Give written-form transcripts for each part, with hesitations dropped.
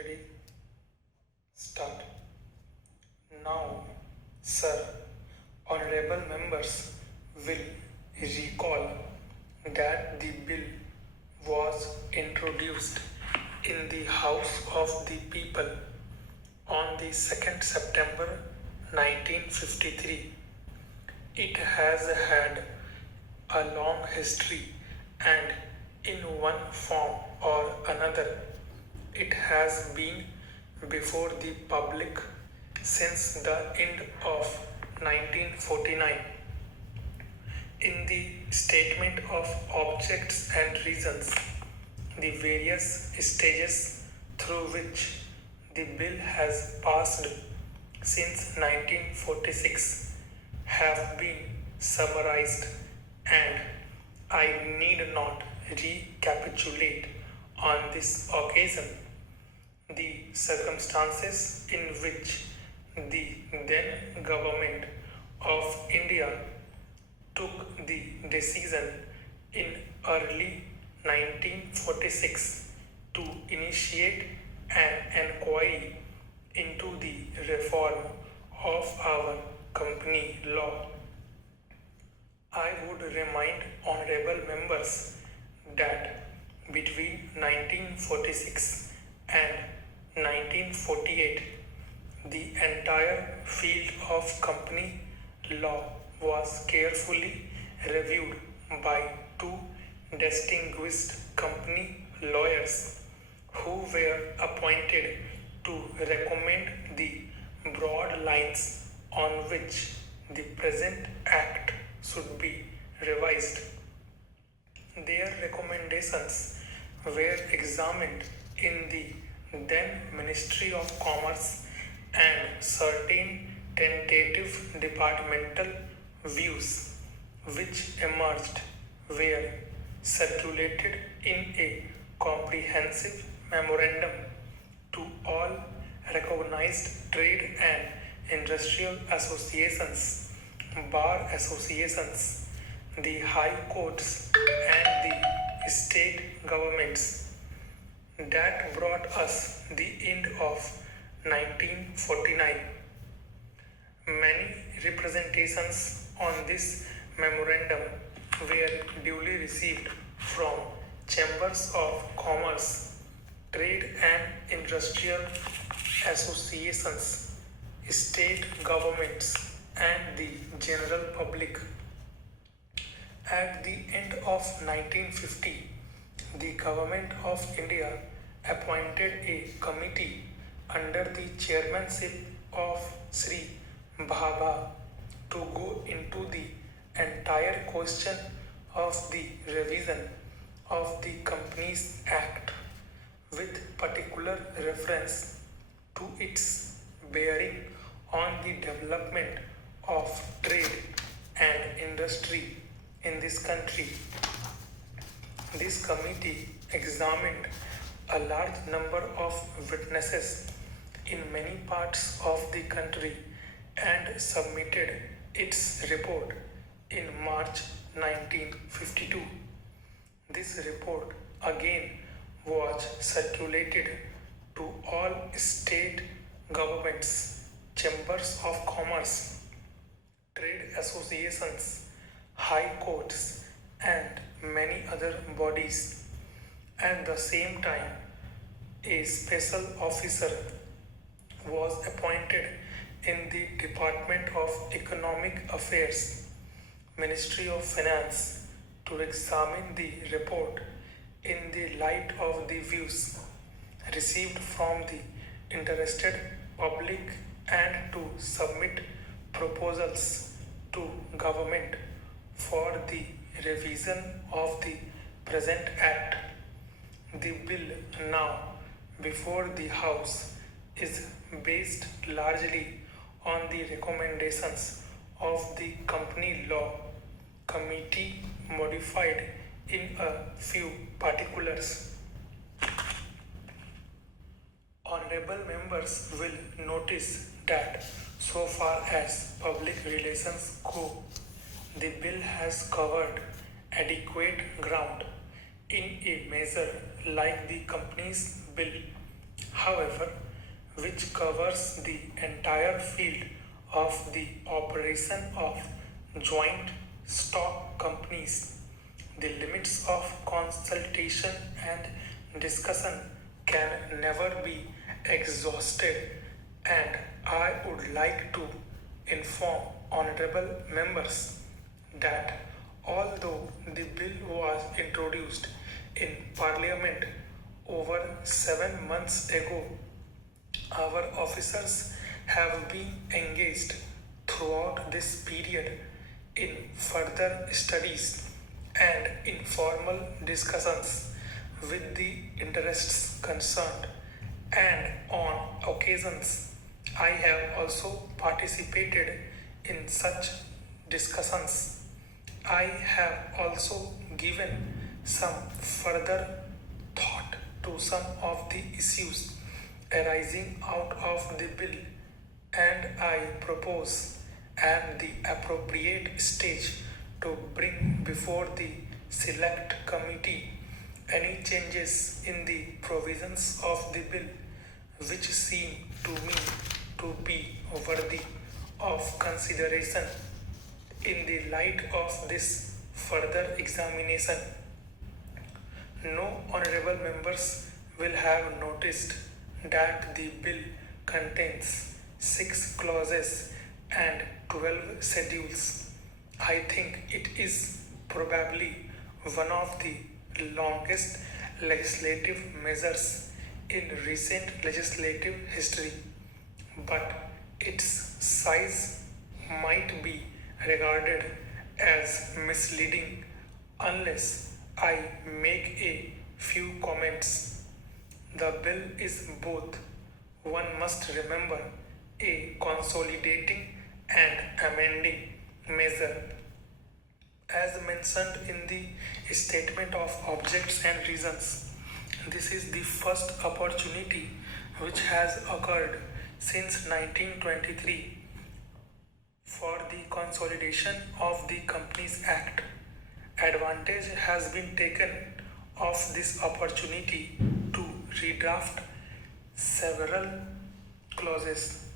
Ready? Start. Now, sir, honorable members will recall that the bill was introduced in the House of the People on the 2nd September 1953. It has had a long history and in one form or another it has been before the public since the end of 1949. In the statement of objects and reasons, the various stages through which the bill has passed since 1946 have been summarized, and I need not recapitulate on this occasion the circumstances in which the then government of India took the decision in early 1946 to initiate an inquiry into the reform of our company law. I would remind honorable members that between 1946 and 1948, the entire field of company law was carefully reviewed by two distinguished company lawyers who were appointed to recommend the broad lines on which the present act should be revised. Their recommendations were examined in the then Ministry of Commerce, and certain tentative departmental views which emerged were circulated in a comprehensive memorandum to all recognized trade and industrial associations, bar associations, the high courts and the state governments. That brought us the end of 1949. Many representations on this memorandum were duly received from chambers of commerce, trade and industrial associations, state governments and the general public. At the end of 1950, the Government of India appointed a committee under the chairmanship of Sri Bhabha to go into the entire question of the revision of the Companies Act with particular reference to its bearing on the development of trade and industry in this country. This committee examined a large number of witnesses in many parts of the country and submitted its report in March 1952. This report again was circulated to all state governments, chambers of commerce, trade associations, high courts and many other bodies. At the same time, a special officer was appointed in the Department of Economic Affairs, Ministry of Finance, to examine the report in the light of the views received from the interested public and to submit proposals to government for the revision of the present act. The bill now before the House is based largely on the recommendations of the Company Law Committee, modified in a few particulars. Honorable members will notice that so far as public relations go, the bill has covered adequate ground. In a measure like the Companies Bill, however, which covers the entire field of the operation of joint stock companies. The limits of consultation and discussion can never be exhausted, and I would like to inform honorable members that although the bill was introduced in Parliament over 7 months ago, our officers have been engaged throughout this period in further studies and informal discussions with the interests concerned, and on occasions I have also participated in such discussions. I have also given some further thought to some of the issues arising out of the bill, and I propose at the appropriate stage to bring before the select committee any changes in the provisions of the bill which seem to me to be worthy of consideration. In the light of this further examination, no honorable members will have noticed that the bill contains 6 clauses and 12 schedules. I think it is probably one of the longest legislative measures in recent legislative history, but its size might be regarded as misleading unless I make a few comments. The bill is both, one must remember, a consolidating and amending measure. As mentioned in the statement of objects and reasons, this is the first opportunity which has occurred since 1923 for the consolidation of the Companies Act. Advantage has been taken of this opportunity to redraft several clauses.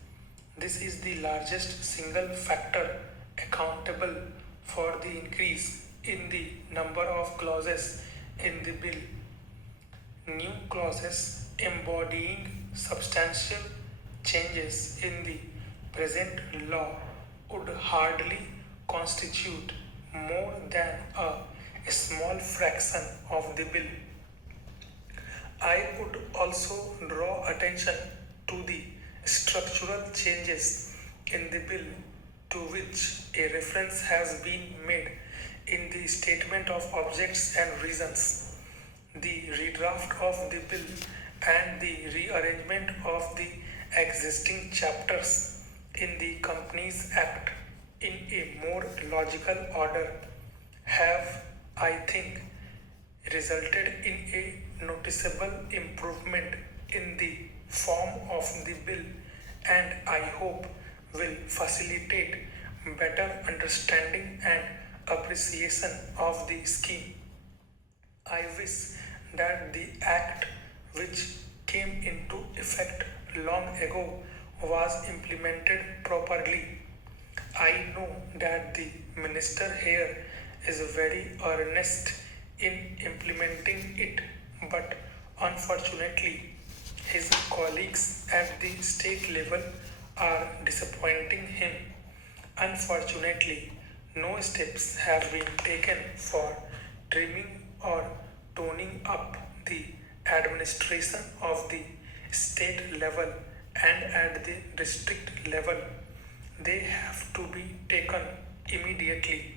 This is the largest single factor accountable for the increase in the number of clauses in the bill. New clauses embodying substantial changes in the present law would hardly constitute more than a small fraction of the bill. I would also draw attention to the structural changes in the bill to which a reference has been made in the statement of objects and reasons. The redraft of the bill and the rearrangement of the existing chapters in the Companies Act in a more logical order have, I think, resulted in a noticeable improvement in the form of the bill, and I hope will facilitate better understanding and appreciation of the scheme. I wish that the act which came into effect long ago was implemented properly. I know that the minister here is very earnest in implementing it, but unfortunately, his colleagues at the state level are disappointing him. Unfortunately, no steps have been taken for trimming or toning up the administration of the state level and at the district level. They have to be taken immediately.